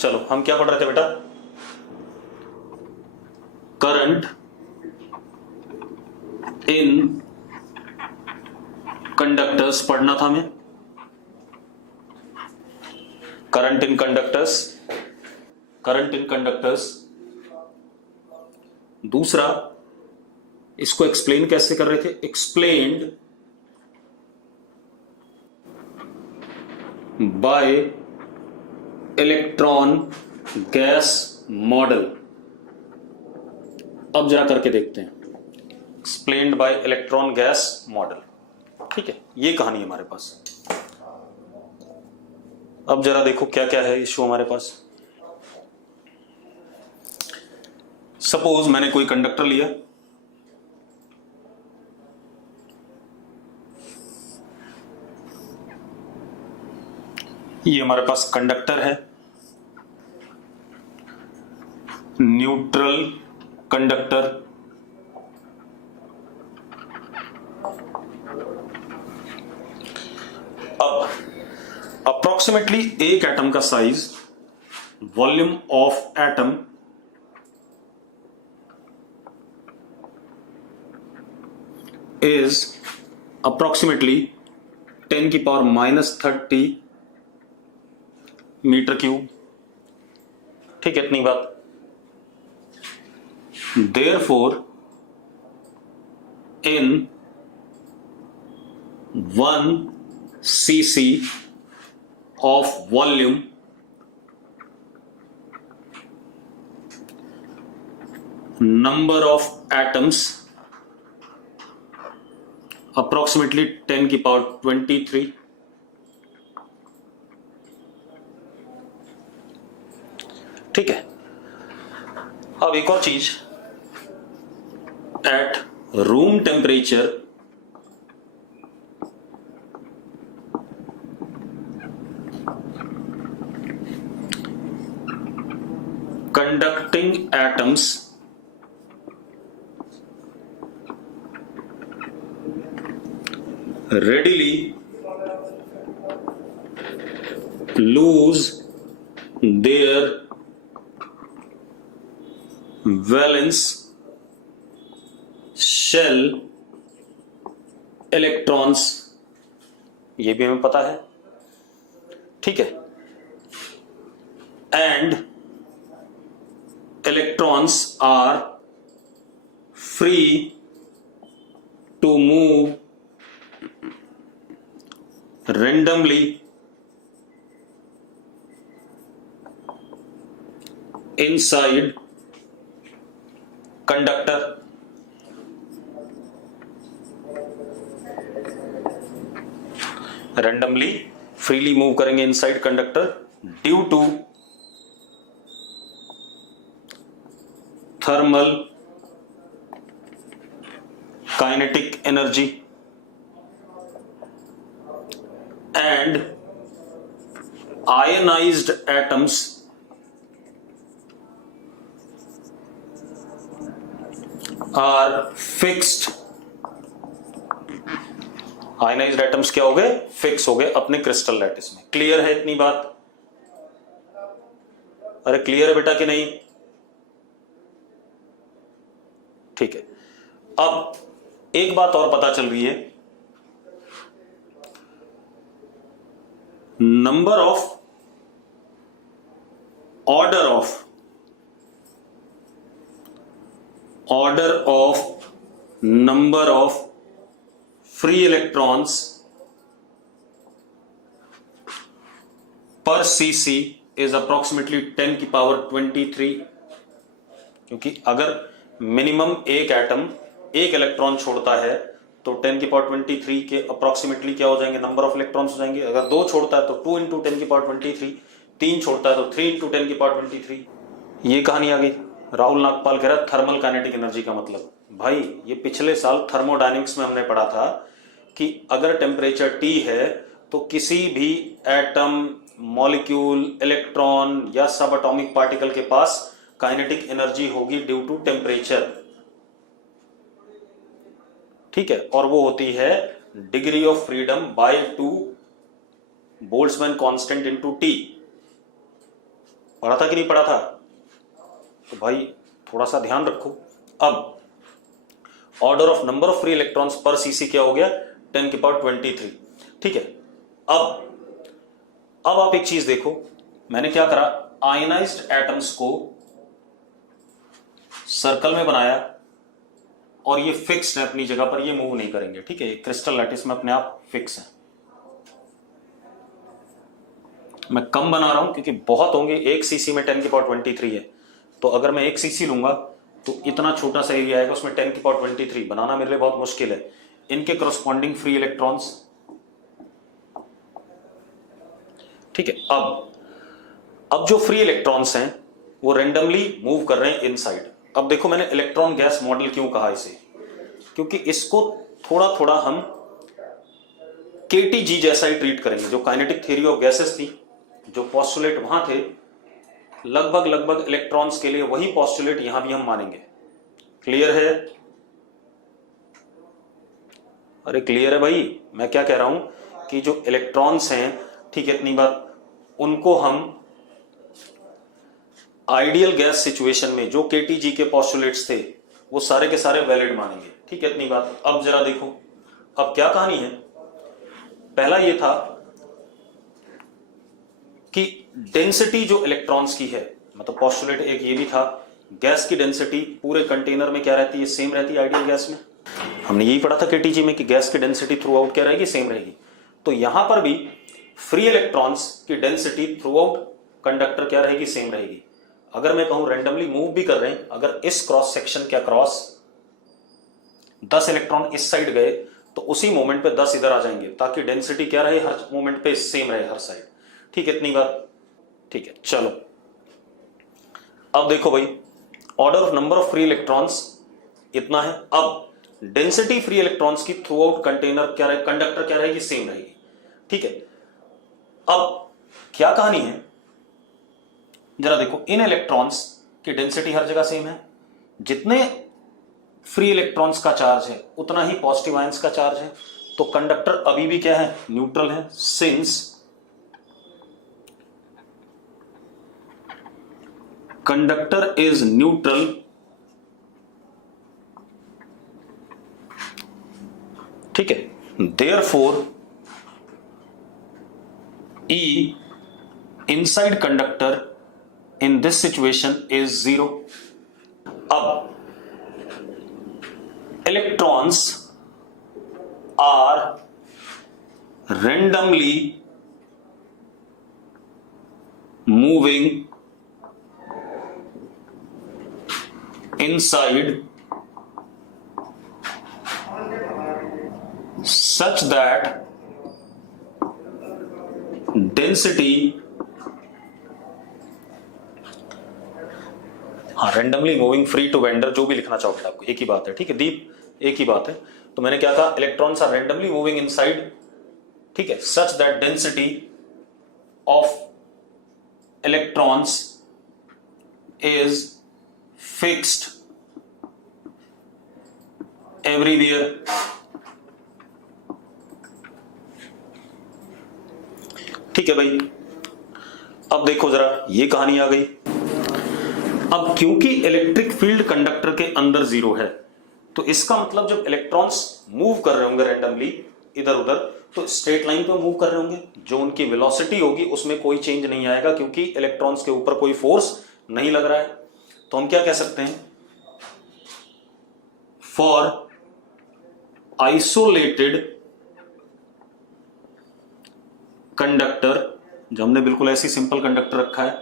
चलो हम क्या पढ़ रहे थे बेटा? करंट इन कंडक्टर्स पढ़ना था हमें। Current in conductors. दूसरा, इसको एक्सप्लेन कैसे कर रहे थे? Explained bye electron gas model. अब जरा करके देखते हैं। Explained bye electron gas model. ठीक है, ये कहानी है हमारे पास। अब जरा देखो क्या क्या है इशू हमारे पास। सपोज मैंने कोई कंडक्टर लिया, ये हमारे पास कंडक्टर है, न्यूट्रल कंडक्टर। अब अप्रोक्सीमेटली एक एटम का size, volume of atom is approximately 10 की पावर -30 मीटर क्यूब। ठीक है, इतनी बात। Therefore, in 1 cc of volume, number of atoms approximately 10 की पावर 23। ठीक है, अब एक और चीज, at room temperature conducting atoms readily lose their valence shell electrons. ये भी हमें पता है। ठीक है, and electrons are free to move randomly inside conductor. Randomly freely move करेंगे inside conductor due to thermal kinetic energy and ionized atoms are fixed. Ionized atoms क्या हो गए? फिक्स हो गए अपने क्रिस्टल लैटिस में। क्लियर है इतनी बात? अरे क्लियर है बेटा कि नहीं? ठीक है, अब एक बात और पता चल रही है, number of number of free electrons per cc is approximately 10 की पावर 23। क्योंकि अगर मिनिमम एक एटम एक इलेक्ट्रॉन छोड़ता है तो 10 की पावर 23 के अप्रोक्सीमेटली क्या हो जाएंगे? नंबर ऑफ इलेक्ट्रॉन्स हो जाएंगे। अगर 2 छोड़ता है तो 2 इंटू 10 की पावर 23, 3 छोड़ता है तो 3 इंटू 10 की पावर 23। ये कहानी आ गई। राहुल नागपाल कह रहा है थर्मल काइनेटिक एनर्जी का मतलब, भाई ये पिछले साल थर्मोडायनेमिक्स में हमने पढ़ा था कि अगर टेम्परेचर T है तो किसी भी एटम, मॉलिक्यूल, इलेक्ट्रॉन या सब एटॉमिक पार्टिकल के पास काइनेटिक एनर्जी होगी ड्यू टू टेम्परेचर। ठीक है, और वो होती है degree of freedom bye 2 Boltzmann constant into T। पढ़ा था कि नहीं पढ़ा था? तो भाई थोड़ा सा ध्यान रखो। अब order of number of free electrons पर सीसी क्या हो गया? 10 की पावर 23। ठीक है, अब आप एक चीज देखो, मैंने क्या करा, आयनाइज्ड एटम्स को सर्कल में बनाया और ये फिक्स्ड है अपनी जगह पर, ये मूव नहीं करेंगे। ठीक है, क्रिस्टल लैटिस में अपने आप फिक्स है। मैं कम बना रहा हूं क्योंकि बहुत होंगे, एक सीसी में 10 की पावर 23 है, तो अगर मैं एक सीसी लूंगा तो इतना छोटा सा एरिया आएगा, उसमें 10 की पावर 23 बनाना मेरे लिए बहुत मुश्किल है। इनके करस्पॉन्डिंग फ्री इलेक्ट्रॉन्स। ठीक है, अब जो फ्री इलेक्ट्रॉन्स हैं वो रेंडमली मूव कर रहे हैं इनसाइड। अब देखो, मैंने इलेक्ट्रॉन गैस मॉडल क्यों कहा इसे, क्योंकि इसको थोड़ा थोड़ा हम केटीजी जैसा ही ट्रीट करेंगे। जो काइनेटिक थ्योरी ऑफ गैसेस थी, जो पोस्टुलेट वहां थे, लगभग इलेक्ट्रॉन्स के लिए वही पोस्टुलेट यहां भी हम मानेंगे। क्लियर है? अरे क्लियर है भाई, मैं क्या कह रहा हूं कि जो इलेक्ट्रॉन्स हैं, ठीक है, इतनी बात, उनको हम आइडियल गैस सिचुएशन में जो केटीजी के पोस्टुलेट्स थे वो सारे के सारे वैलिड मानेंगे। ठीक है, इतनी बात। अब जरा देखो, अब क्या कहानी है। पहला ये था कि डेंसिटी जो इलेक्ट्रॉन्स की है, मतलब पोस्टुलेट एक ये भी था, गैस की डेंसिटी पूरे कंटेनर में क्या रहती है? सेम रहती है आइडियल गैस में। हमने यही पढ़ा था केटीजी में कि गैस की डेंसिटी थ्रू आउट क्या रहेगी? सेम रहेगी। तो यहां पर भी फ्री इलेक्ट्रॉन्स की डेंसिटी थ्रू आउट कंडक्टर क्या रहेगी? सेम रहेगी। अगर मैं कहूं रेंडमली मूव भी कर रहे हैं, अगर इस क्रॉस सेक्शन क्या क्रॉस 10 इलेक्ट्रॉन इस साइड गए तो उसी मोमेंट पे 10 इधर आ जाएंगे, ताकि डेंसिटी क्या रहे? हर मोमेंट पे सेम रहे हर साइड। ठीक है, इतनी बात। ठीक है, चलो अब देखो भाई, order of number of free electrons इतना है। अब डेंसिटी फ्री इलेक्ट्रॉन्स की थ्रू आउट कंटेनर क्या रहे, कंडक्टर क्या रहेगी? सेम रहेगी। ठीक है, अब क्या कहानी है जरा देखो, इन इलेक्ट्रॉन्स की डेंसिटी हर जगह सेम है, जितने फ्री इलेक्ट्रॉन्स का चार्ज है उतना ही पॉजिटिव आयंस का चार्ज है, तो कंडक्टर अभी भी क्या है? न्यूट्रल है। सिंस कंडक्टर इज न्यूट्रल, ठीक है, therefore E inside conductor in this situation is 0. अब electrons are randomly moving inside such that density, हाँ, randomly moving free to wander, जो भी लिखना चाहोगे आपको, एक ही बात है। ठीक है दीप, एक ही बात है। तो मैंने क्या कहा, electrons are randomly moving inside, ठीक है, such that density of electrons is fixed everywhere. ठीक है भाई, अब देखो जरा, ये कहानी आ गई। अब क्योंकि इलेक्ट्रिक फील्ड कंडक्टर के अंदर 0 है, तो इसका मतलब जब इलेक्ट्रॉन्स मूव कर रहे होंगे रेंडमली इधर उधर, तो स्ट्रेट लाइन पे मूव कर रहे होंगे, जो उनकी वेलोसिटी होगी उसमें कोई चेंज नहीं आएगा, क्योंकि इलेक्ट्रॉन्स के ऊपर कोई फोर्स नहीं लग रहा है। तो हम क्या कह सकते हैं, फॉर आइसोलेटेड कंडक्टर, जो हमने बिल्कुल ऐसी सिंपल कंडक्टर रखा है,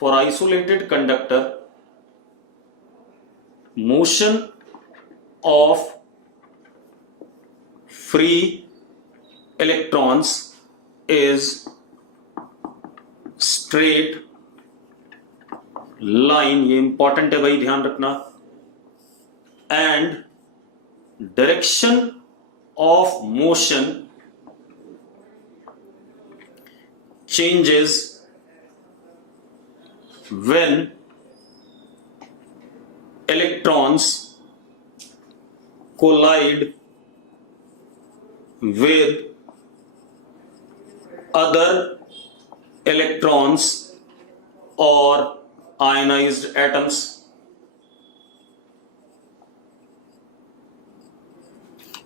for isolated conductor motion of free electrons is straight line, ये इंपॉर्टेंट है भाई, ध्यान रखना, and direction of motion changes when electrons collide with other electrons और आयनाइज्ड एटम्स।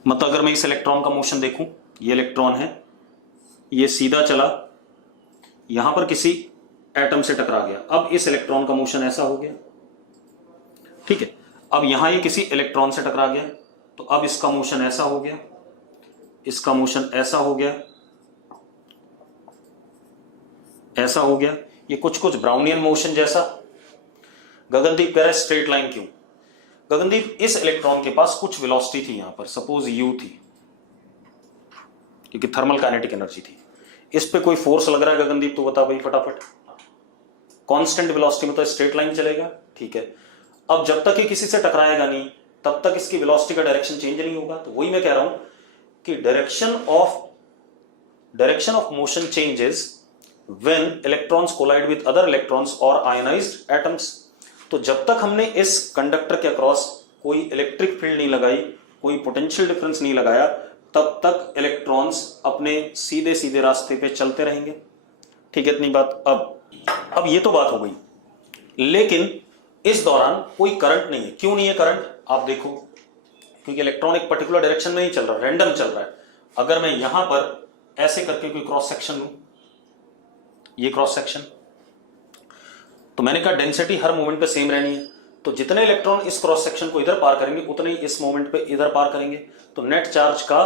मतलब अगर मैं इस इलेक्ट्रॉन का मोशन देखूं, ये इलेक्ट्रॉन है, ये सीधा चला, यहां पर किसी एटम से टकरा गया, अब इस इलेक्ट्रॉन का मोशन ऐसा हो गया, ठीक है। अब यहां ये किसी इलेक्ट्रॉन से टकरा गया, तो अब इसका मोशन ऐसा हो गया, इसका मोशन ऐसा हो गया, ऐसा हो गया, ये कुछ कुछ ब्राउनियन मोशन जैसा। गगनदीप कह रहा है स्ट्रेट लाइन क्यों? गगनदीप, इस इलेक्ट्रॉन के पास कुछ वेलोसिटी थी, यहां पर सपोज u थी, क्योंकि थर्मल काइनेटिक एनर्जी थी। इस पे कोई फोर्स लग रहा है गगनदीप, तो बता भाई फटाफट। कांस्टेंट वेलोसिटी में तो स्ट्रेट लाइन चलेगा, ठीक है। अब जब तक ये किसी से टकराएगा नहीं, तब तक इसकी वेलोसिटी का डायरेक्शन चेंज नहीं होगा। तो वही मैं कह रहा हूं कि direction of motion changes when electrons collide with other electrons और आयनाइज्ड एटम्स। तो जब तक हमने इस कंडक्टर के अक्रॉस कोई इलेक्ट्रिक फील्ड नहीं लगाई, कोई पोटेंशियल डिफरेंस नहीं लगाया, तब तक इलेक्ट्रॉन्स अपने सीधे सीधे रास्ते पे चलते रहेंगे, ठीक है। इतनी बात। अब ये तो बात हो गई, लेकिन इस दौरान कोई करंट नहीं है। क्यों नहीं है करंट? आप देखो, क्योंकि इलेक्ट्रॉन एक पर्टिकुलर डायरेक्शन में नहीं चल रहा, रैंडम चल रहा है। अगर मैं यहां पर ऐसे करके कोई क्रॉस सेक्शन लूं, ये क्रॉस सेक्शन, तो मैंने कहा डेंसिटी हर मोमेंट पे सेम रहनी है, तो जितने इलेक्ट्रॉन इस क्रॉस सेक्शन को इधर पार करेंगे, उतने ही इस मोमेंट पे इधर पार करेंगे। तो नेट चार्ज का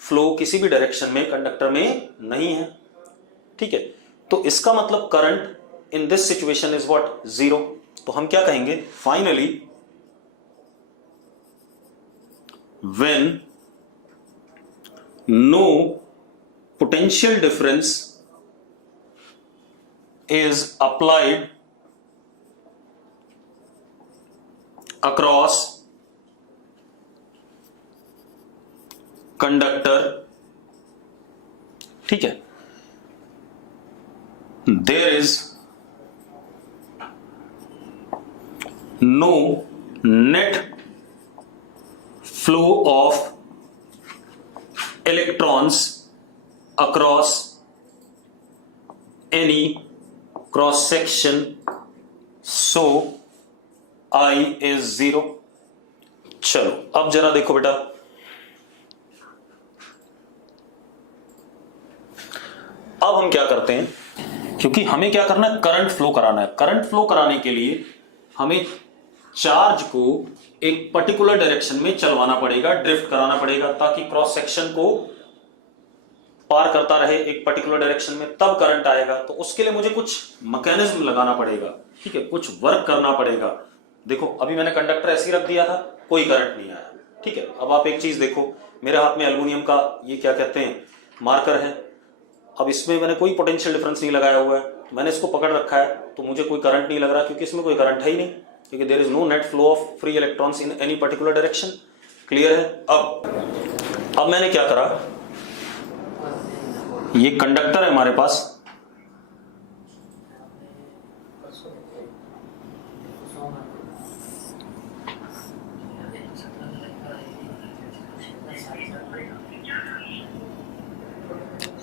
फ्लो किसी भी डायरेक्शन में कंडक्टर में नहीं है, ठीक है। तो इसका मतलब current in this situation is what? Zero. तो हम क्या कहेंगे finally? When no potential difference is applied across conductor, ठीक है, there is no net flow of electrons across any cross section, so I is 0। चलो अब जरा देखो बेटा, अब हम क्या करते हैं, क्योंकि हमें क्या करना है, करंट फ्लो कराना है। करंट फ्लो कराने के लिए हमें चार्ज को एक पर्टिकुलर डायरेक्शन में चलवाना पड़ेगा, ड्रिफ्ट कराना पड़ेगा, ताकि क्रॉस सेक्शन को पार करता रहे एक पर्टिकुलर डायरेक्शन में, तब करंट आएगा। तो उसके लिए मुझे कुछ मैकेनिज्म लगाना पड़ेगा, ठीक है, कुछ वर्क करना पड़ेगा। देखो अभी मैंने कंडक्टर ऐसे ही रख दिया था, कोई करंट नहीं आया, ठीक है। अब आप एक चीज देखो, मेरे हाथ में एल्युमिनियम का ये क्या कहते हैं, मार्कर है। अब इसमें मैंने कोई पोटेंशियल डिफरेंस नहीं लगाया हुआ है, मैंने इसको पकड़ रखा है, तो मुझे कोई करंट नहीं लग रहा, क्योंकि इसमें कोई करंट है ही नहीं, क्योंकि there is no net flow of free electrons in any particular direction. Clear है? अब मैंने क्या करा, ये कंडक्टर है हमारे पास,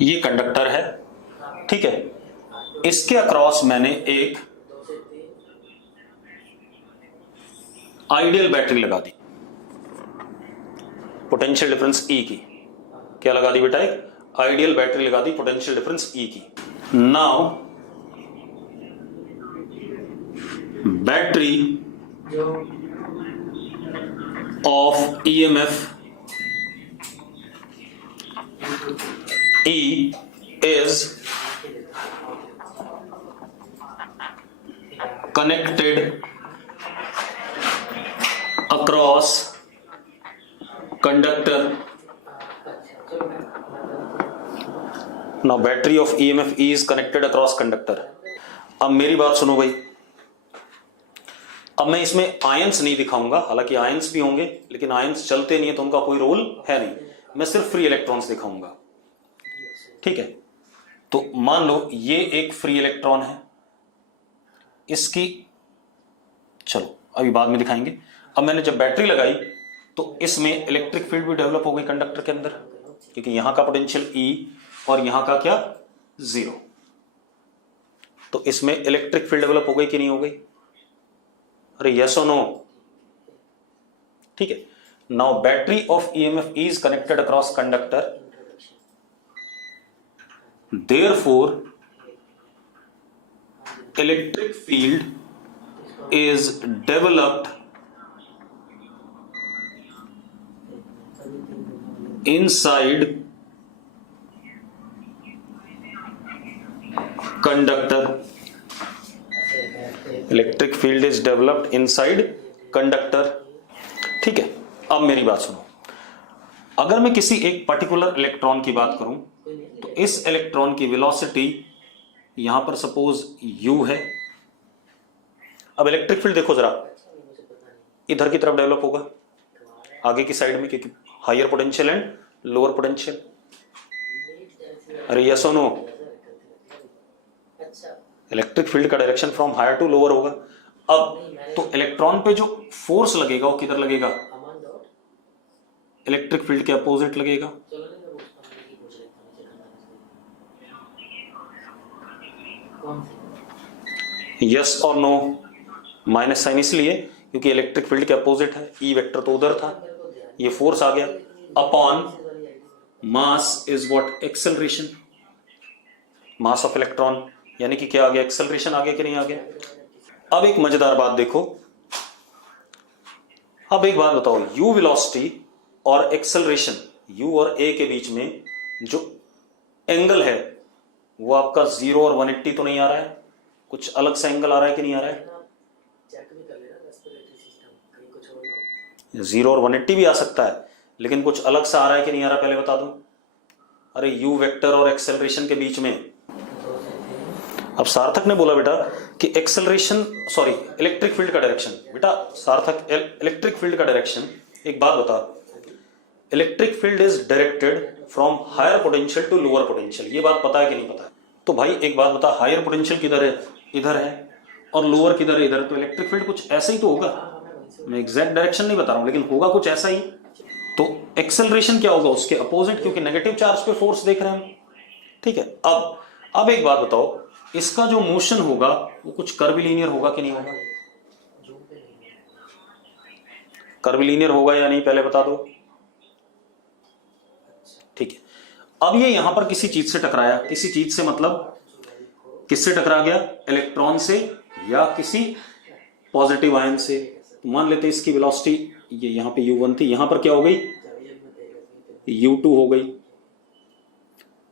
ये कंडक्टर है, ठीक है। इसके अक्रॉस मैंने एक आइडियल बैटरी लगा दी, पोटेंशियल डिफरेंस ई की। क्या लगा दी बेटा? एक आइडियल बैटरी लगा दी, पोटेंशियल डिफरेंस ई की। Now battery of EMF E is connected across conductor. Now battery of EMF E is connected across conductor. अब मेरी बात सुनो भाई, अब मैं इसमें आयंस नहीं दिखाऊंगा, हालांकि आयंस भी होंगे, लेकिन आयंस चलते नहीं है तो उनका कोई रोल है नहीं। मैं सिर्फ फ्री इलेक्ट्रॉन्स दिखाऊंगा, ठीक है। तो मान लो ये एक फ्री इलेक्ट्रॉन है, इसकी चलो अभी बाद में दिखाएंगे। अब मैंने जब बैटरी लगाई तो इसमें इलेक्ट्रिक फील्ड भी डेवलप हो गई कंडक्टर के अंदर, क्योंकि यहां का पोटेंशियल E और यहां का क्या, 0। तो इसमें इलेक्ट्रिक फील्ड डेवलप हो गई कि नहीं हो गई? अरे यस और नो? ठीक है। Now battery of EMF is connected across conductor, therefore electric field is developed inside conductor. Electric field is developed inside conductor. ठीक है, अब मेरी बात सुनो। अगर मैं किसी एक पर्टिकुलर इलेक्ट्रॉन की बात करूं तो इस इलेक्ट्रॉन की वेलोसिटी यहां पर सपोज u है। अब इलेक्ट्रिक फील्ड देखो जरा, इधर की तरफ डेवलप होगा, आगे की साइड में, क्योंकि higher potential and lower potential. अरे यस और नो? इलेक्ट्रिक फील्ड का direction from higher to lower होगा। अब तो इलेक्ट्रॉन पे जो फोर्स लगेगा वो किधर लगेगा? इलेक्ट्रिक फील्ड के अपोजिट लगेगा। यस और नो? माइनस साइन इसलिए क्योंकि इलेक्ट्रिक फील्ड के अपोजिट है, ई वेक्टर तो उधर था, ये फोर्स आ गया। Upon mass is what? Acceleration, mass of electron, यानी कि क्या आ गया? एक्सेलरेशन आ गया कि नहीं आ गया? अब एक मजेदार बात देखो, अब एक बात बताओ, u वेलोसिटी और एक्सेलरेशन, u और a के बीच में जो एंगल है वो आपका 0 और 180 तो नहीं आ रहा है? कुछ अलग सा एंगल आ रहा है कि नहीं आ रहा है? 0 और 180 भी आ सकता है, लेकिन कुछ अलग सा आ रहा है कि नहीं आ रहा, पहले बता दूं। अरे यू वेक्टर और एक्सेलरेशन के बीच में, अब सार्थक ने बोला बेटा कि एक्सेलरेशन, सॉरी इलेक्ट्रिक फील्ड का डायरेक्शन, बेटा सार्थक इलेक्ट्रिक फील्ड का डायरेक्शन, एक बात बता, electric field is directed from higher potential to lower potential, ये बात पता है कि नहीं पता है? तो भाई एक बात बता, हायर पोटेंशियल किधर है? इधर है, और लोअर किधर है? इधर। तो इलेक्ट्रिक फील्ड कुछ ऐसा ही तो होगा, मैं एग्जैक्ट डायरेक्शन नहीं बता रहा हूं, लेकिन होगा कुछ ऐसा ही। तो एक्सेलरेशन क्या होगा? उसके अपोजिट, क्योंकि नेगेटिव चार्ज पे फोर्स देख रहे हैं हम। ठीक है, अब एक बात बताओ, इसका जो मोशन होगा वो कुछ कर्विलीनियर होगा कि नहीं होगा? कर्विलीनियर होगा या नहीं, पहले बता दो। ठीक है, अब ये यहां पर किसी चीज से टकराया, किसी चीज से मतलब किससे टकरा गया? इलेक्ट्रॉन से या किसी पॉजिटिव आयन से। मान लेते इसकी वेलोसिटी ये यहां पे u1 थी, यहां पर क्या हो गई? u2 हो गई।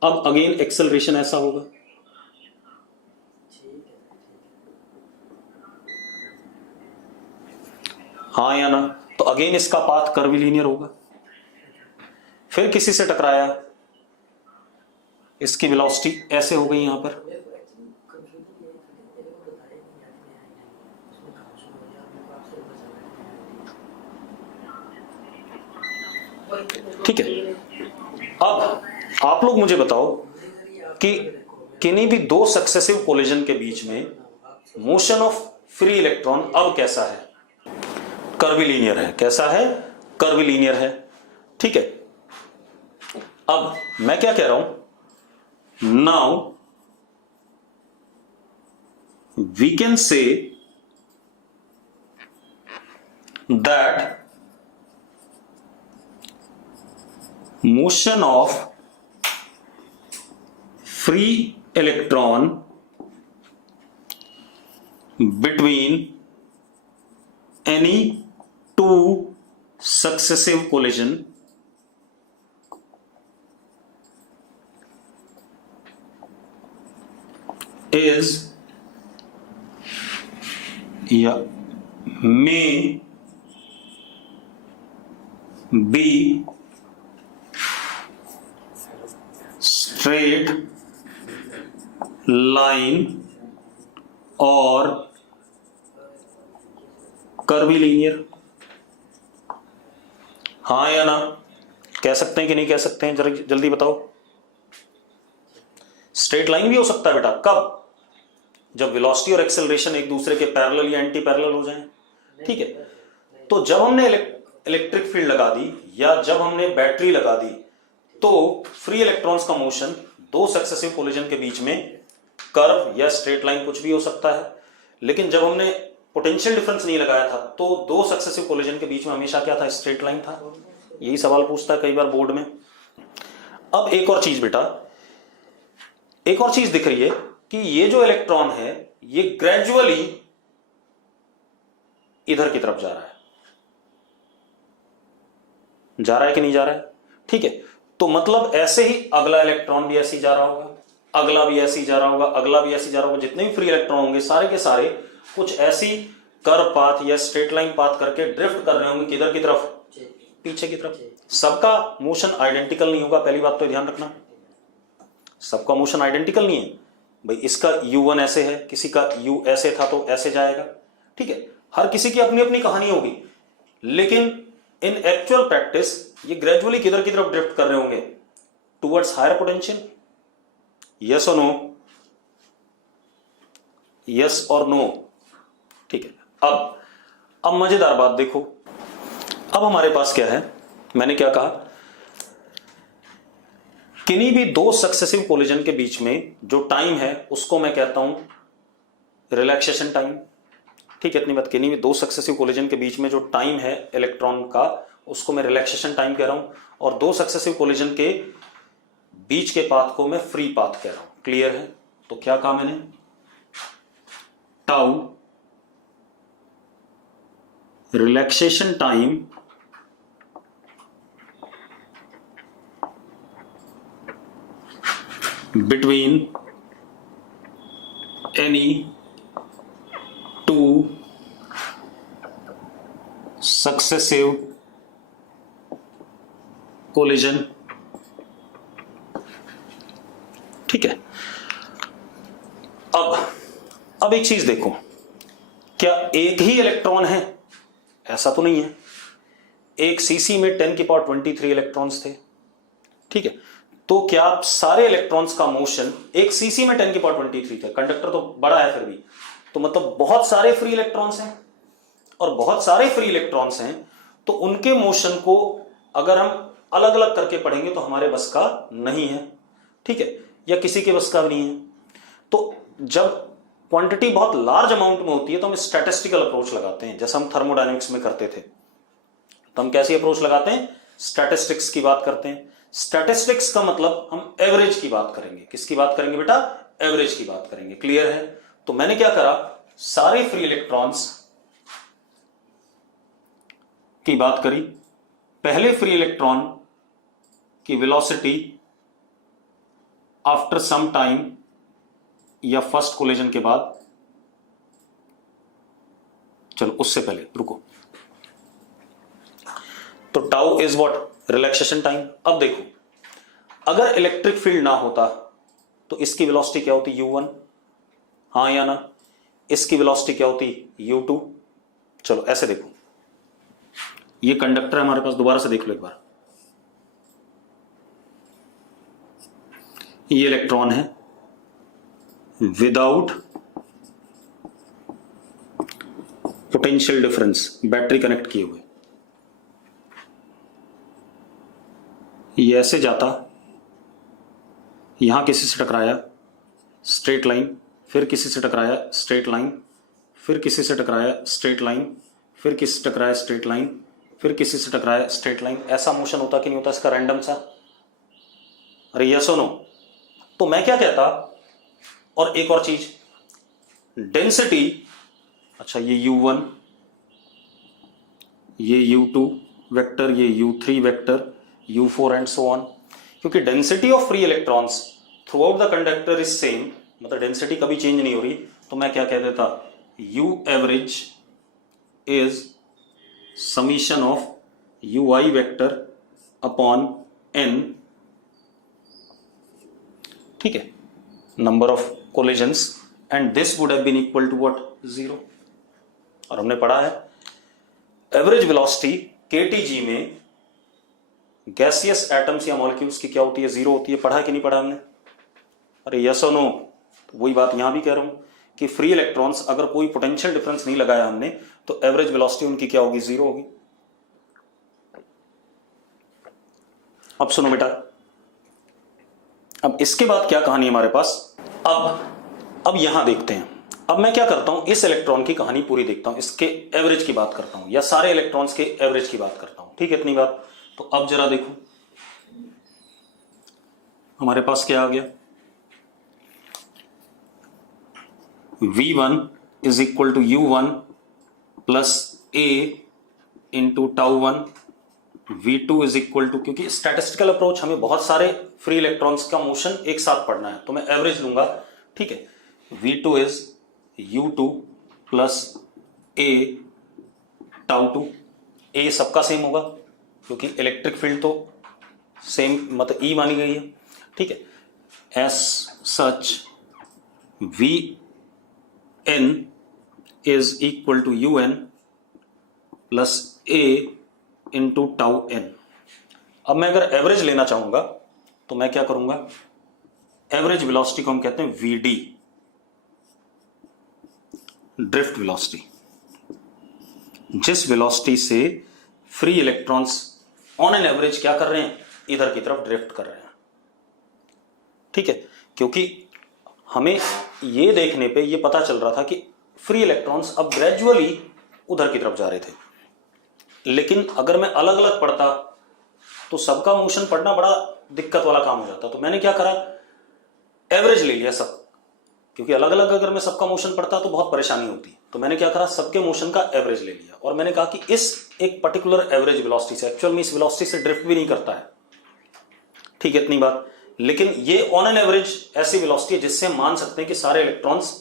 अब अगेन एक्सेलरेशन ऐसा होगा, हाँ या ना? तो अगेन इसका पाथ कर्विलीनियर होगा। फिर किसी से टकराया, इसकी वेलोसिटी ऐसे हो गई यहां पर, ठीक है। अब आप लोग मुझे बताओ कि किन्हीं भी दो सक्सेसिव कोलिजन के बीच में मोशन ऑफ फ्री इलेक्ट्रॉन अब कैसा है? कर्विलीनियर है। कैसा है? कर्विलीनियर है। ठीक है, अब मैं क्या कह रहा हूं, now we can say that motion of free electron between any two successive collision is may be straight line और कर्विलीनियर। हाँ या ना? कह सकते हैं कि नहीं कह सकते हैं? जरा जल्दी बताओ। स्ट्रेट लाइन भी हो सकता है बेटा, कब? जब वेलोसिटी और एक्सेलरेशन एक दूसरे के पैरेलल या एंटी पैरेलल हो जाएं। ठीक है, तो जब हमने इलेक्ट्रिक फील्ड लगा दी या जब हमने बैटरी लगा दी, तो फ्री इलेक्ट्रॉन्स का मोशन दो सक्सेसिव कोलिजन के बीच में कर्व या स्ट्रेट लाइन कुछ भी हो सकता है, लेकिन जब हमने पोटेंशियल डिफरेंस नहीं लगाया था तो दो सक्सेसिव कोलिजन के बीच में हमेशा क्या था, स्ट्रेट लाइन था। यही सवाल पूछता है कई बार बोर्ड में। अब एक और चीज बेटा, एक और चीज दिख रही है कि ये जो इलेक्ट्रॉन है ये ग्रेजुअली इधर की तरफ जा रहा है कि नहीं जा रहा है? ठीक है, तो मतलब ऐसे ही अगला इलेक्ट्रॉन भी ऐसे ही जा रहा होगा, अगला भी ऐसे ही जा रहा होगा, अगला भी ऐसे ही जा रहा होगा। जितने भी फ्री इलेक्ट्रॉन होंगे सारे के सारे कुछ ऐसी कर्व पाथ या स्ट्रेट लाइन पाथ करके ड्रिफ्ट कर रहे होंगे किधर की तरफ, पीछे की तरफ। सबका मोशन आइडेंटिकल नहीं होगा, पहली बात तो ध्यान रखना, सबका मोशन आइडेंटिकल नहीं है भाई। इसका u1 ऐसे है, किसी का u ऐसे था तो ऐसे जाएगा, ठीक है, हर किसी की अपनी अपनी कहानी होगी। लेकिन इन एक्चुअल प्रैक्टिस ये ग्रेजुअली किधर की तरफ ड्रिफ्ट कर रहे होंगे, टुवर्ड्स हायर पोटेंशियल। यस और नो, यस और नो, ठीक है। अब मजेदार बात देखो, अब हमारे पास क्या है, मैंने क्या कहा, किन्हीं भी दो सक्सेसिव कोलिजन के बीच में जो टाइम है उसको मैं कहता हूं रिलैक्सेशन टाइम, ठीक है। इतनी बात, किन्हीं भी दो सक्सेसिव कोलिजन के बीच में जो टाइम है इलेक्ट्रॉन का उसको मैं रिलैक्सेशन टाइम कह रहा हूं, और दो सक्सेसिव कोलिजन के बीच के पाथ को मैं फ्री पाथ कह रहा हूं। क्लियर है? तो क्या कहा मैंने, tau relaxation time between any two successive collision, ठीक है। अब एक चीज देखो, क्या एक ही इलेक्ट्रॉन है? ऐसा तो नहीं है। एक सीसी में 10 की पावर 23 इलेक्ट्रॉन्स थे, ठीक है। तो क्या सारे इलेक्ट्रॉन्स का मोशन, एक सीसी में 10 की पावर 23 थे, कंडक्टर तो बड़ा है फिर भी, तो मतलब बहुत सारे फ्री इलेक्ट्रॉन्स हैं, और बहुत सारे फ्री इलेक्ट्रॉन्स हैं तो उनके मोशन को अगर हम अलग अलग करके पढ़ेंगे तो हमारे बस का नहीं है, ठीक है, या किसी के बस का भी नहीं है। तो जब क्वांटिटी बहुत लार्ज अमाउंट में होती है तो हम स्टैटिस्टिकल अप्रोच लगाते हैं, जैसा हम थर्मोडायनेमिक्स में करते थे। तो हम कैसी अप्रोच लगाते हैं, स्टैटिस्टिक्स की बात करते हैं। स्टैटिस्टिक्स का मतलब हम एवरेज की बात करेंगे। किसकी बात करेंगे बेटा? एवरेज की बात करेंगे। क्लियर है? तो मैंने क्या करा, सारे फ्री इलेक्ट्रॉन्स की बात करी। पहले फ्री इलेक्ट्रॉन की वेलोसिटी आफ्टर सम टाइम या फर्स्ट कोलिजन के बाद, चलो उससे पहले रुको, तो tau is what, relaxation time. अब देखो, अगर इलेक्ट्रिक फील्ड ना होता तो इसकी वेलोसिटी क्या होती, u1, हाँ या ना? इसकी वेलोसिटी क्या होती, u2। चलो ऐसे देखो, ये कंडक्टर है हमारे पास, दोबारा से देख लो एक बार, ये इलेक्ट्रॉन है without potential difference, battery connect किए हुए, ये ऐसे जाता, यहां किसी से टकराया, स्ट्रेट लाइन, फिर किसी से टकराया, स्ट्रेट लाइन, फिर किसी से टकराया, स्ट्रेट लाइन, फिर किसी से टकराया, स्ट्रेट लाइन, फिर किसी से टकराया, स्ट्रेट लाइन। ऐसा मोशन होता कि नहीं होता इसका, रैंडम सा? अरे यस और नो? तो मैं क्या कहता, और एक और चीज, डेंसिटी, अच्छा ये u1, ये u2 वेक्टर, ये u3 vector, u4 and so on, क्योंकि density of free electrons throughout the conductor is same, मतलब डेंसिटी कभी चेंज नहीं हो रही। तो मैं क्या कह देता, u average is summation of ui vector upon n, ठीक है, number of collisions, and this would have been equal to what, 0। और हमने पढ़ा है एवरेज वेलोसिटी kTg में गैसियस एटम्स या मॉलिक्यूल्स की क्या होती है, 0 होती है। पढ़ा कि नहीं पढ़ा हमने? अरे यस और नो? वही बात यहां भी कह रहा हूं कि फ्री इलेक्ट्रॉन्स अगर कोई पोटेंशियल डिफरेंस नहीं लगाया हमने तो एवरेज वेलोसिटी उनकी क्या होगी, 0 होगी। अब सुनो बेटा, अब इसके बाद क्या कहानी हमारे पास, अब अब यहां देखते हैं, अब मैं क्या करता हूं, इस इलेक्ट्रॉन की कहानी पूरी देखता हूं, इसके एवरेज की बात करता हूं या सारे इलेक्ट्रॉन्स के एवरेज की बात करता हूं। ठीक है, इतनी बात। तो अब जरा देखो हमारे पास क्या आ गया, V1 is equal to U1 plus A into tau 1, V2 is equal to, क्योंकि स्टैटिस्टिकल अप्रोच हमें बहुत सारे फ्री इलेक्ट्रॉन्स का मोशन एक साथ पढ़ना है तो मैं एवरेज लूंगा। ठीक है, V2 is U2 plus A tau 2, A सबका सेम होगा क्योंकि इलेक्ट्रिक फील्ड तो सेम मतलब E मानी गई है। ठीक है, as such Vn is equal to UN plus A into tau n। अब मैं अगर एवरेज लेना चाहूंगा तो मैं क्या करूंगा, एवरेज वेलोसिटी को हम कहते हैं Vd, ड्रिफ्ट वेलोसिटी, जिस वेलोसिटी से free electrons on an average क्या कर रहे हैं, इधर की तरफ ड्रिफ्ट कर रहे हैं। ठीक है, क्योंकि हमें ये देखने पे ये पता चल रहा था कि फ्री इलेक्ट्रॉन्स अब ग्रेजुअली उधर की तरफ जा रहे थे, लेकिन अगर मैं अलग अलग पढ़ता तो सबका मोशन पढ़ना बड़ा दिक्कत वाला काम हो जाता। तो मैंने क्या करा, एवरेज ले लिया सब, क्योंकि अलग अलग अगर मैं सबका मोशन पढ़ता तो बहुत परेशानी होती। तो मैंने क्या करा, सबके मोशन का एवरेज ले लिया और मैंने कहा कि इस एक पर्टिकुलर एवरेज वेलोसिटी से, एक्चुअल में इस वेलोसिटी से ड्रिफ्ट भी नहीं करता है। ठीक है, इतनी बात। लेकिन ये ऑन एन एवरेज ऐसी वेलोसिटी है जिससे हम मान सकते हैं कि सारे इलेक्ट्रॉन्स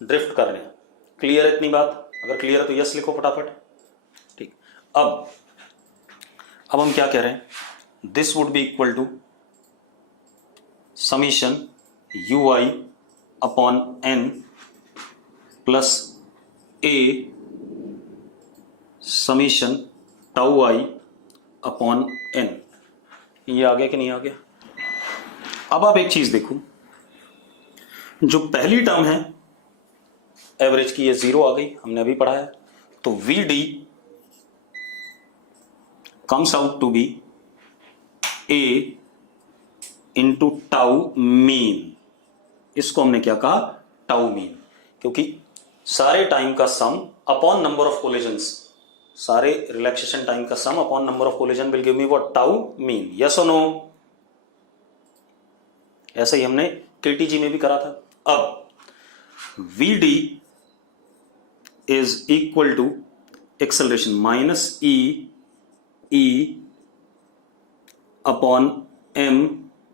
ड्रिफ्ट कर रहे हैं। क्लियर है इतनी बात? अगर क्लियर है तो यस लिखो फटाफट। ठीक, अब हम क्या कह रहे हैं, this would be equal to summation ui upon n plus a summation tau i upon n। ये आ गया कि नहीं आ गया? अब आप एक चीज देखो, जो पहली टर्म है एवरेज की, ये 0 आ गई, हमने अभी पढ़ा है। तो Vd comes out to be A into tau mean. इसको हमने क्या कहा, टाउ मीन, क्योंकि सारे टाइम का सम अपॉन नंबर ऑफ कोलिजन्स, सारे रिलैक्सेशन टाइम का सम upon number of collision will give me what, tau mean. Yes और नो? ऐसा ही हमने केटीजी में भी करा था। अब Vd is equal to acceleration minus e upon m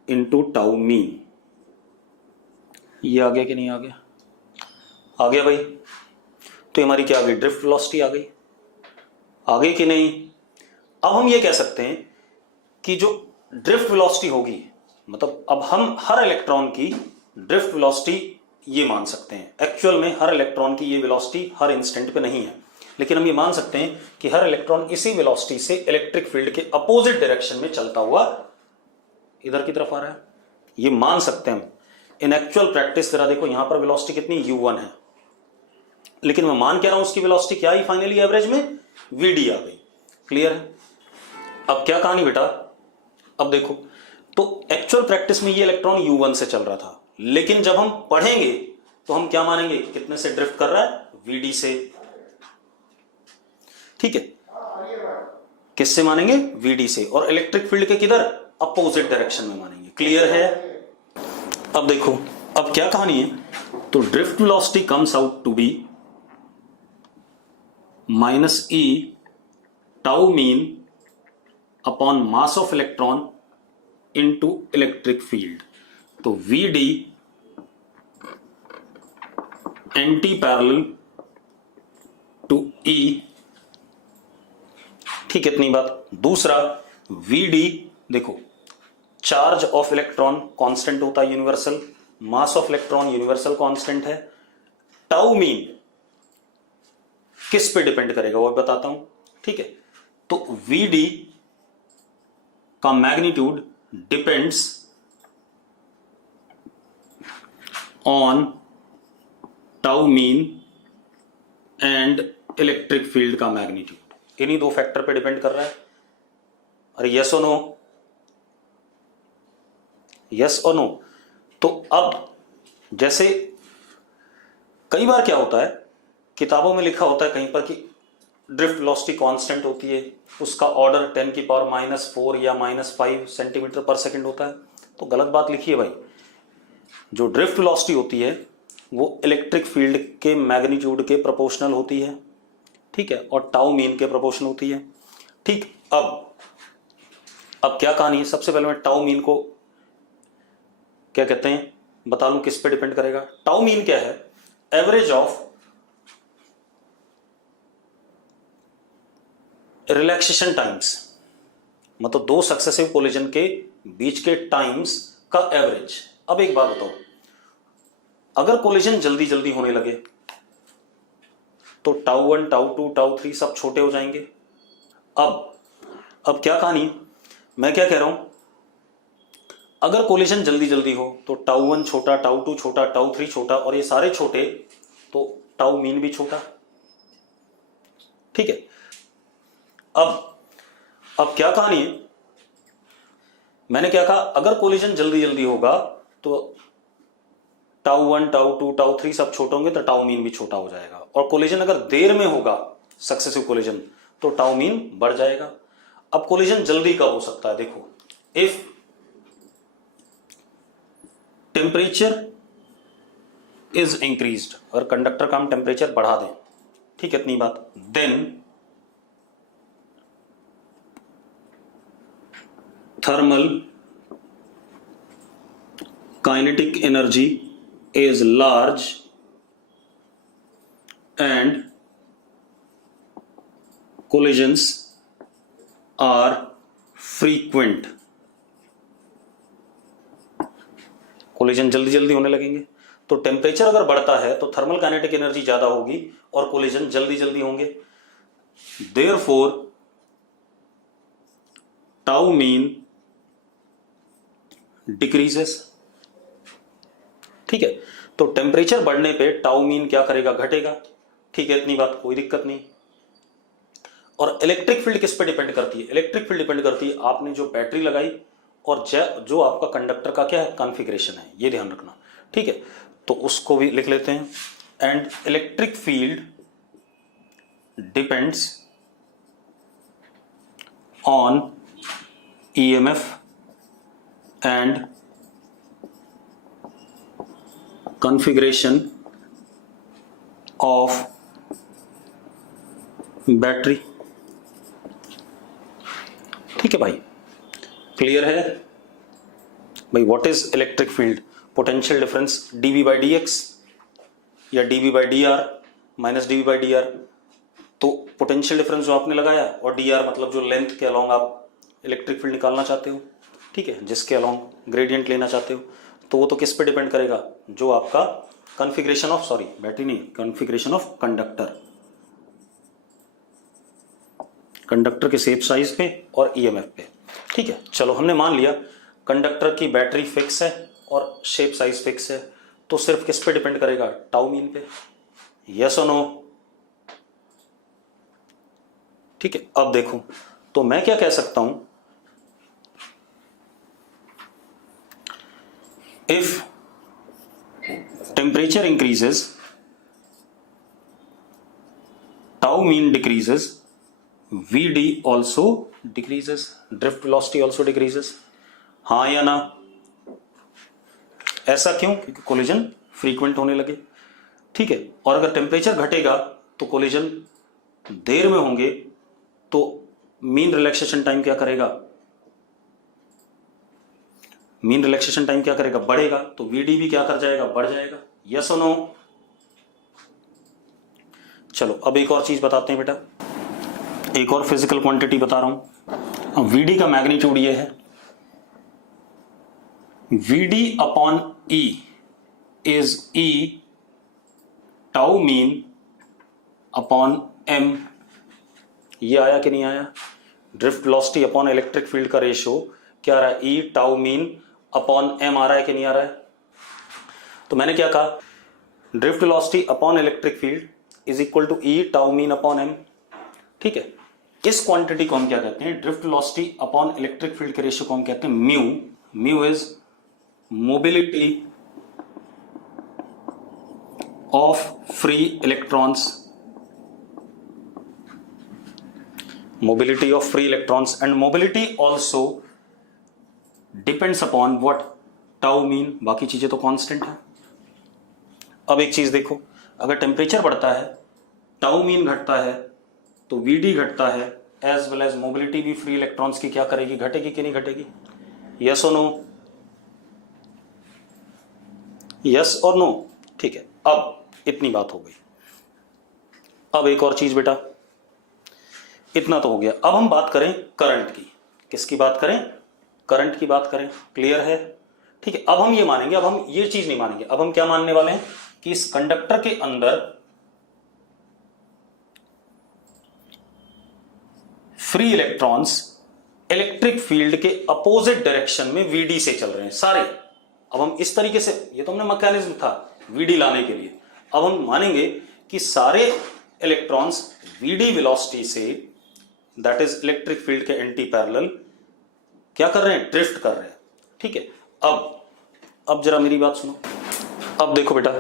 into tau mean. ये आ गया कि नहीं आ गया? आ गया भाई। तो ये हमारी क्या आ गई, ड्रिफ्ट वेलोसिटी आ गई। आ गई कि नहीं? अब हम ये कह सकते हैं कि जो ड्रिफ्ट वेलोसिटी होगी, मतलब अब हम हर इलेक्ट्रॉन की ड्रिफ्ट वेलोसिटी ये मान सकते हैं। एक्चुअल में हर इलेक्ट्रॉन की ये वेलोसिटी हर इंस्टेंट पे नहीं है, लेकिन हम ये मान सकते हैं कि हर इलेक्ट्रॉन इसी वेलोसिटी से इलेक्ट्रिक फील्ड के अपोजिट डायरेक्शन में चलता हुआ इधर की तरफ आ रहा है। ये मान सकते हैं हम। इन एक्चुअल प्रैक्टिस जरा देखो, यहां पर वेलोसिटी कितनी, u1 है, लेकिन मैं मान क्या रहा हूं उसकी वेलोसिटी क्या आई फाइनली एवरेज में, Vd आ गई। क्लियर है? अब क्या कहानी बेटा, अब देखो, तो एक्चुअल प्रैक्टिस में ये इलेक्ट्रॉन u1 से चल रहा था, लेकिन जब हम पढ़ेंगे तो हम क्या मानेंगे, कितने से ड्रिफ्ट कर रहा है, Vd से। ठीक है, किससे मानेंगे, Vd से, और इलेक्ट्रिक फील्ड के किधर, अपोजिट डायरेक्शन में मानेंगे। क्लियर है? अब देखो, अब क्या कहानी है, तो drift velocity comes out to be minus e tau mean upon mass of electron into electric field. तो Vd anti parallel to E। ठीक है, इतनी बात। दूसरा, Vd देखो, चार्ज ऑफ इलेक्ट्रॉन कांस्टेंट होता है universal, mass of electron universal constant है। टाउ मीन किस पे डिपेंड करेगा वो बताता हूं। ठीक है, तो Vd का magnitude depends on tau mean and electric field का मैग्नीट्यूड। इन्हीं दो फैक्टर पे डिपेंड कर रहा है। अरे यस और नो, यस और नो? तो अब जैसे कई बार क्या होता है, किताबों में लिखा होता है कहीं पर कि ड्रिफ्ट वेलोसिटी कांस्टेंट होती है, उसका ऑर्डर 10⁻⁴ या -5 सेंटीमीटर पर सेकंड होता है। तो गलत बात लिखी है भाई। जो ड्रिफ्ट वेलोसिटी होती है वो इलेक्ट्रिक फील्ड के मैग्नीट्यूड के प्रोपोर्शनल होती है, ठीक है, और टाउ मीन के प्रोपोर्शनल होती है। ठीक, अब क्या कहानी है, सबसे पहले मैं टाउ मीन को क्या कहते हैं बता लूं, किस पे डिपेंड करेगा। टाउ मीन क्या है, एवरेज ऑफ रिलैक्सेशन टाइम्स, मतलब दो सक्सेसिव कोलिजन के बीच के टाइम्स का एवरेज। अब एक बात बताओ, अगर कोलिजन जल्दी जल्दी होने लगे तो टाउ 1, टाउ 2, टाउ 3 सब छोटे हो जाएंगे। अब क्या कहानी, मैं क्या कह रहा हूं, अगर कोलिजन जल्दी जल्दी हो तो टाउ 1 छोटा, टाउ 2 छोटा, टाउ 3 छोटा और ये सारे छोटे, तो टाउ मीन भी छोटा, ठीक है। अब क्या कहानी है, मैंने क्या कहा, अगर कोलिजन जल्दी जल्दी होगा तो टाउ 1, टाउ 2, टाउ 3 सब छोटे होंगे तो टाउ मीन भी छोटा हो जाएगा, और कोलिजन अगर देर में होगा सक्सेसिव कोलिजन तो टाउ मीन बढ़ जाएगा। अब कोलिजन जल्दी कब हो सकता है, देखो, इफ टेम्परेचर इज इंक्रीज्ड, अगर कंडक्टर का हम टेम्परेचर बढ़ा दें, ठीक है, इतनी बात, then thermal kinetic energy is large and collisions are frequent, collision जल्दी जल्दी होने लगेंगे तो टेम्परेचर अगर बढ़ता है तो थर्मल काइनेटिक एनर्जी ज्यादा होगी और कोलिजन जल्दी जल्दी होंगे। देयरफॉर टाउ मीन डिक्रीजेस, ठीक है, तो टेम्परेचर बढ़ने पे टाउ मीन क्या करेगा, घटेगा, ठीक है, इतनी बात, कोई दिक्कत नहीं। और इलेक्ट्रिक फील्ड किस पे डिपेंड करती है, इलेक्ट्रिक फील्ड डिपेंड करती है आपने जो बैटरी लगाई और जो आपका कंडक्टर का क्या है कॉन्फ़िगरेशन है, ये ध्यान रखना, ठीक है। तो उसको भी लिख लेते हैं, and electric field depends on EMF and configuration of battery, ठीक है भाई, क्लियर है भाई। What is electric field, potential difference dV by dx या dV by dr minus dV by dr, तो पोटेंशियल डिफरेंस जो आपने लगाया और dr मतलब जो लेंथ के अलोंग आप इलेक्ट्रिक फील्ड निकालना चाहते हो, ठीक है, जिसके अलोंग ग्रेडियंट लेना चाहते हो, तो वो तो किस पे डिपेंड करेगा, जो आपका कॉन्फ़िगरेशन ऑफ, सॉरी बैटरी नहीं, कॉन्फ़िगरेशन ऑफ कंडक्टर के शेप साइज पे और ईएमएफ पे, ठीक है। चलो हमने मान लिया कंडक्टर की बैटरी फिक्स है और शेप साइज फिक्स है, तो सिर्फ किस पे डिपेंड करेगा, टाउ मीन पे, यस और नो, ठीक है। अब देखो, तो मैं क्या कह सकता हूं, if temperature increases tau mean decreases, vd also decreases, drift velocity also decreases, हाँ या ना, ऐसा क्यों, क्योंकि कोलिजन फ्रीक्वेंट होने लगे, ठीक है। और अगर टेम्परेचर घटेगा तो कोलिजन देर में होंगे तो मीन रिलैक्सेशन टाइम क्या करेगा, मीन रिलैक्सेशन टाइम क्या करेगा, बढ़ेगा, तो वीडी भी क्या कर जाएगा, बढ़ जाएगा, यस और नो। चलो अब एक और चीज बताते हैं बेटा, एक और फिजिकल क्वांटिटी बता रहा हूं। वीडी का मैग्नीट्यूड ये है, VD upon E is E tau mean upon M, ये आया कि नहीं आया, drift velocity upon electric field का रेशियो क्या आ रहा है, E tau mean upon M आ रहा है कि नहीं आ रहा है। तो मैंने क्या कहा, drift velocity upon electric field is equal to E tau mean upon M, ठीक है। इस क्वांटिटी को हम क्या कहते हैं, drift velocity upon electric field के रेशियो को हम कहते हैं mu. Mu is mobility of free electrons, mobility of free electrons, and mobility also depends upon what tau mean, बाकी चीजें तो कांस्टेंट है। अब एक चीज देखो, अगर टेम्परेचर बढ़ता है, टाउ मीन घटता है, तो वीडी घटता है, एज वेल एज मोबिलिटी भी फ्री इलेक्ट्रॉन्स की क्या करेगी, घटेगी कि नहीं घटेगी? यस और नो? यस और नो? ठीक है, अब इतनी बात हो गई। अब एक और चीज बेटा, इतना तो हो गया। अब हम बात करें करंट की। किसकी बात करें? करंट की बात करें। क्लियर है? ठीक है, अब हम ये मानेंगे, अब हम ये चीज नहीं मानेंगे, अब हम क्या मानने वाले हैं कि इस कंडक्टर के अंदर फ्री इलेक्ट्रॉन्स इलेक्ट्रिक फील्ड के अपोजिट डायरेक्शन में वीडी से चल रहे हैं सारे। अब हम इस तरीके से, ये तो हमने मैकेनिज्म था वीडी लाने के लिए, अब हम मानेंगे कि सारे इलेक्ट्रॉन्स वीडी वेलोसिटी से, दैट इज इलेक्ट्रिक फील्ड के एंटी पैरेलल, क्या कर रहे हैं? ड्रिफ्ट कर रहे हैं। ठीक है, अब जरा मेरी बात सुनो। अब देखो बेटा,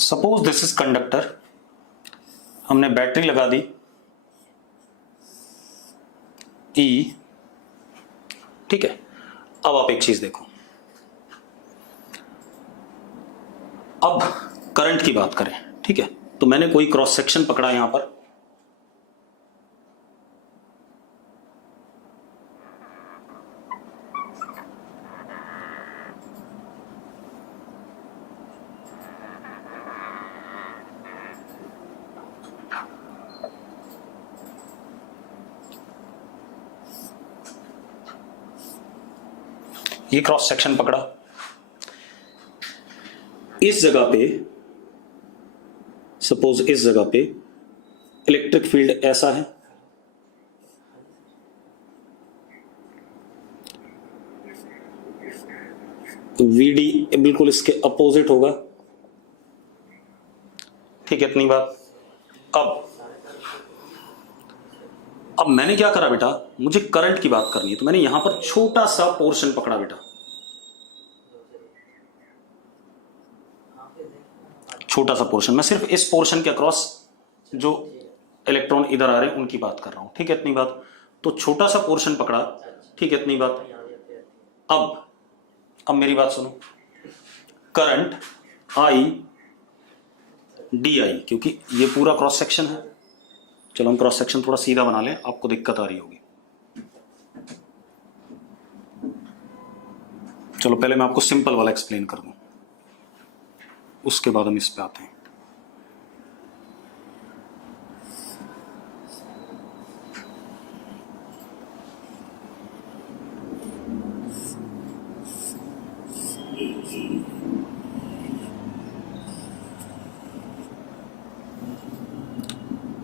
सपोज दिस इज कंडक्टर, हमने बैटरी लगा दी ई। ठीक है, अब आप एक चीज देखो, अब करंट की बात करें। ठीक है, तो मैंने कोई क्रॉस सेक्शन पकड़ा यहां पर, ये क्रॉस सेक्शन पकड़ा, इस जगह पे सपोज इस जगह पे इलेक्ट्रिक फील्ड ऐसा है, वीडी बिल्कुल इसके अपोजिट होगा। ठीक है, इतनी बात। अब मैंने क्या करा बेटा, मुझे करंट की बात करनी है, तो मैंने यहां पर छोटा सा पोर्शन पकड़ा बेटा, छोटा सा पोर्शन। मैं सिर्फ इस पोर्शन के अक्रॉस जो इलेक्ट्रॉन इधर आ रहे हैं उनकी बात कर रहा हूं। ठीक है, इतनी बात। तो छोटा सा पोर्शन पकड़ा। ठीक है, इतनी बात। अब मेरी बात सुनो, करंट आई डी आई, क्योंकि ये पूरा क्रॉस सेक्शन है। चलो हम क्रॉस सेक्शन थोड़ा सीधा बना लें, आपको दिक्कत आ रही होगी। चलो पहले मैं आपको सिंपल वाला एक्सप्लेन कर दूं, उसके बाद हम इस पे आते हैं।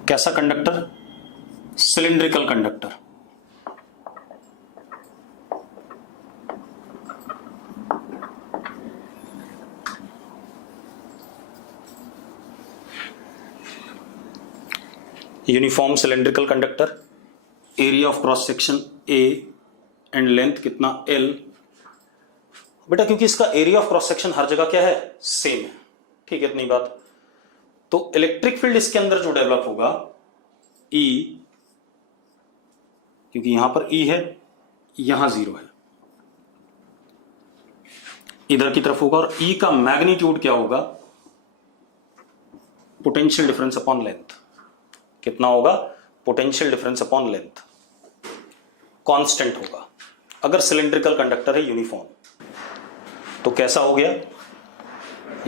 कैसा conductor? Cylindrical conductor. Uniform cylindrical conductor, area of cross section A and length कितना एल। बेटा क्योंकि इसका एरिया ऑफ क्रॉस सेक्शन हर जगह क्या है? सेम है। ठीक है, इतनी बात। तो इलेक्ट्रिक फील्ड इसके अंदर जो डेवलप होगा E, क्योंकि यहां पर E है, यहां 0 है, इधर की तरफ होगा, और E का मैग्नीट्यूड क्या होगा? Potential difference upon length. कितना होगा? Potential difference upon length, constant होगा अगर सिलिंड्रिकल कंडक्टर है यूनिफॉर्म। तो कैसा हो गया?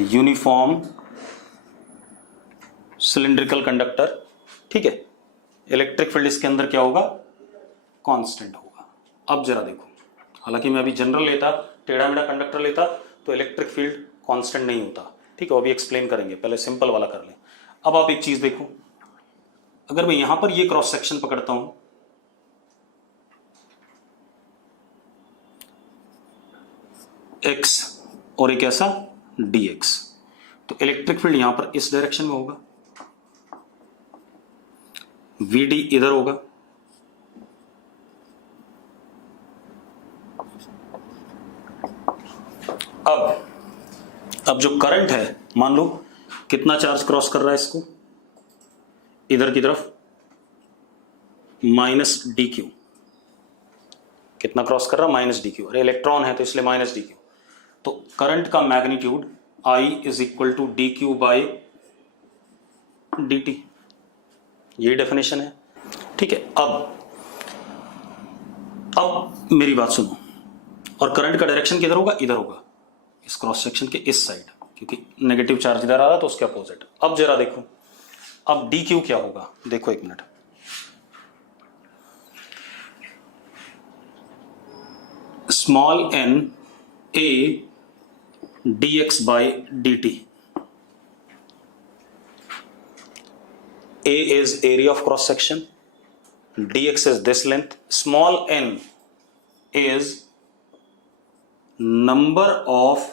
Uniform cylindrical conductor. ठीक है, इलेक्ट्रिक फील्ड इसके अंदर क्या होगा? कांस्टेंट होगा। अब जरा देखो, हालांकि मैं अभी जनरल लेता, टेढ़ा मेढ़ा कंडक्टर लेता, तो इलेक्ट्रिक फील्ड कांस्टेंट नहीं होता। ठीक है, अभी एक्सप्लेन करेंगे, पहले सिंपल वाला कर लें। अब आप एक चीज देखो, अगर मैं यहां पर ये क्रॉस सेक्शन पकड़ता हूं, x और एक ऐसा dx, तो इलेक्ट्रिक फील्ड यहां पर इस डायरेक्शन में होगा। VD इधर होगा, अब जो करंट है, मान लो कितना चार्ज क्रॉस कर रहा है इसको, इधर की तरफ माइनस dq, कितना क्रॉस कर रहा है, माइनस dq, अरे इलेक्ट्रॉन है तो इसलिए माइनस dq। तो करंट का magnitude I is equal to dq by dt, यही डेफिनेशन है। ठीक है, अब मेरी बात सुनो, और करंट का डायरेक्शन किधर होगा, इधर होगा, इस क्रॉस सेक्शन के इस साइड, क्योंकि नेगेटिव चार्ज इधर आ रहा तो उसके अपोजिट। अब जरा देखो, अब dq क्या होगा, देखो एक minute, small n a dx by dt। A is area of cross section, dx is this length, small n is number of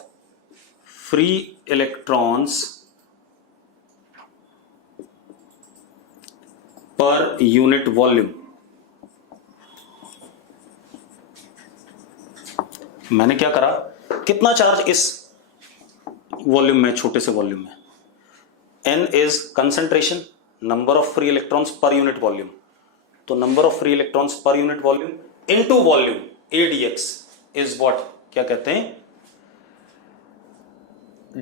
free electrons per unit volume। मैंने क्या करा, कितना चार्ज इस वॉल्यूम में, छोटे से वॉल्यूम में, n is concentration, number of free electrons per unit volume, तो number of free electrons per unit volume into volume AdX is what, क्या कहते हैं,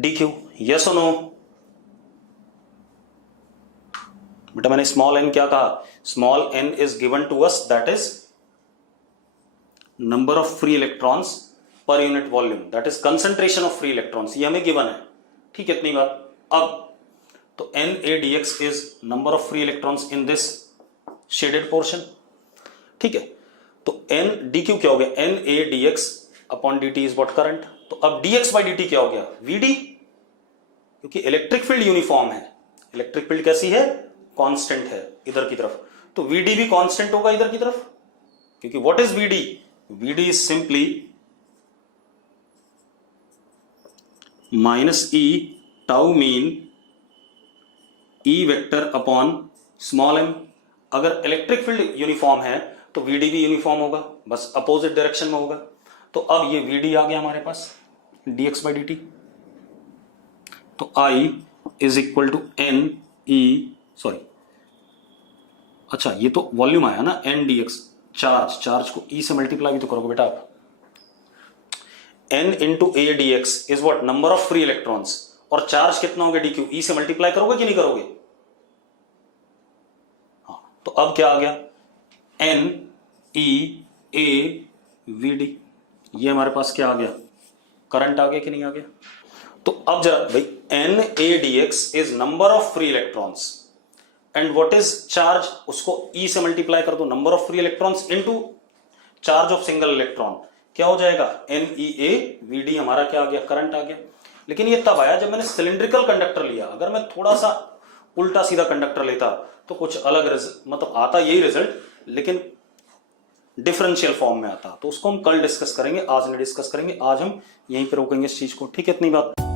dq। यस और नो? बेटा मैंने स्मॉल n क्या कहा, small n is given to us, that is number of free electrons per unit volume, that is concentration of free electrons, ये हमें गिवन है। ठीक है, इतनी बात। अब तो NaDX is number of free electrons in this shaded portion. ठीक है, तो dq क्या हो गया, NaDX upon dt is what, current. तो अब dx बाई dt क्या हो गया, Vd, क्योंकि इलेक्ट्रिक फील्ड यूनिफॉर्म है, इलेक्ट्रिक फील्ड कैसी है, कांस्टेंट है इधर की तरफ, तो Vd भी कांस्टेंट होगा इधर की तरफ, क्योंकि what is Vd, Vd is simply minus E tau mean E vector upon small m। अगर इलेक्ट्रिक फील्ड यूनिफॉर्म है तो Vd भी यूनिफॉर्म होगा, बस अपोजिट डायरेक्शन में होगा। तो अब ये Vd आ गया हमारे पास, dx बाई dt। तो I is equal to n e, sorry, अच्छा ये तो वॉल्यूम आया ना, n dx, चार्ज को E से मल्टीप्लाई भी तो करोगे बेटा आप, n into a dx is what, number of free electrons, और चार्ज कितना होगा dq, E से मल्टीप्लाई करोगे कि नहीं करोगे, हाँ। तो अब क्या आ गया, n e a v d, ये हमारे पास क्या आ गया, करंट आ गया कि नहीं आ गया। तो अब जरा भाई, n a dx is number of free electrons and what is charge, उसको E से मल्टीप्लाई कर दो, number of free electrons into charge of single electron, क्या हो जाएगा, NeA Vd, हमारा क्या आ गया, करंट आ गया। लेकिन ये तब आया जब मैंने सिलिंड्रिकल कंडक्टर लिया, अगर मैं थोड़ा सा उल्टा सीधा कंडक्टर लेता तो कुछ अलग मतलब आता यही रिजल्ट, लेकिन डिफरेंशियल फॉर्म में आता। तो उसको हम कल डिस्कस करेंगे, आज नहीं डिस्कस करेंगे, आज हम यहीं पे रोकेंगे इस चीज को। ठीक है, इतनी बात।